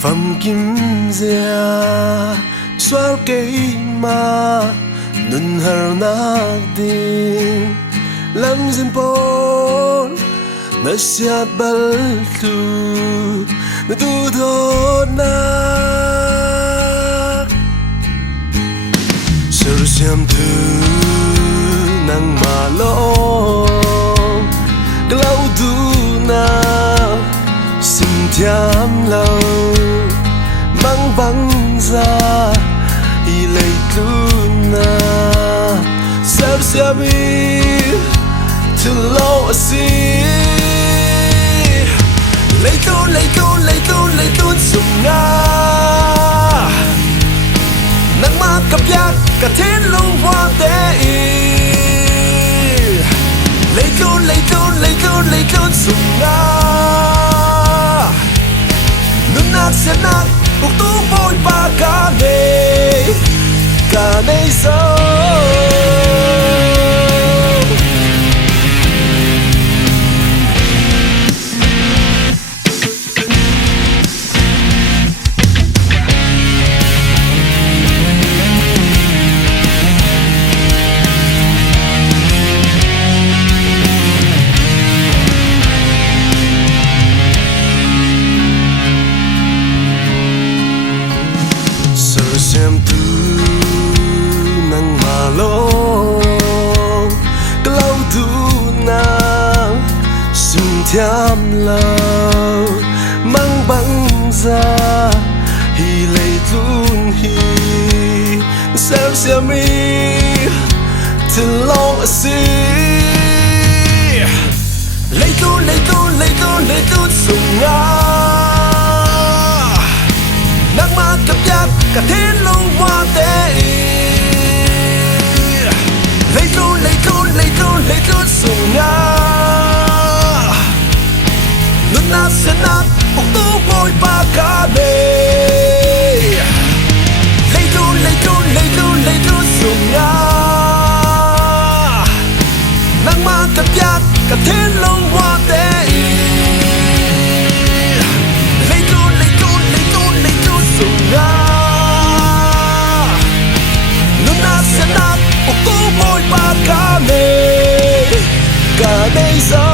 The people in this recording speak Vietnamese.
phẩm kim dè xóa cây mà nun har na ding lam zin pon na siat bal tu na tu do na ser siam tu nang malo glau tu na xin thiam lâu mang băng ra y lấy tu na ser siami to low si lấy tu sung na nang ma cặp yak cả thiên lung hoa tế lấy tu sung na nun nát sẽ nát cuộc tu bôi ba cả này sao xem tu nang malo glau tu na xin thiam lâu mang băng ra hi lấy tuôn hi xem mi to long si lấy tu sung nga nang ma cặp yak cả thiên lung hoa tế lấy tu sung nga nun nát sẽ nát cuộc tu bôi ba cả này lấy tu sung nga nang ma cặp yak cả thiên lung hoa tế lấy tu sung nga sẽ nát cuộc tu bôi ba cả này giờ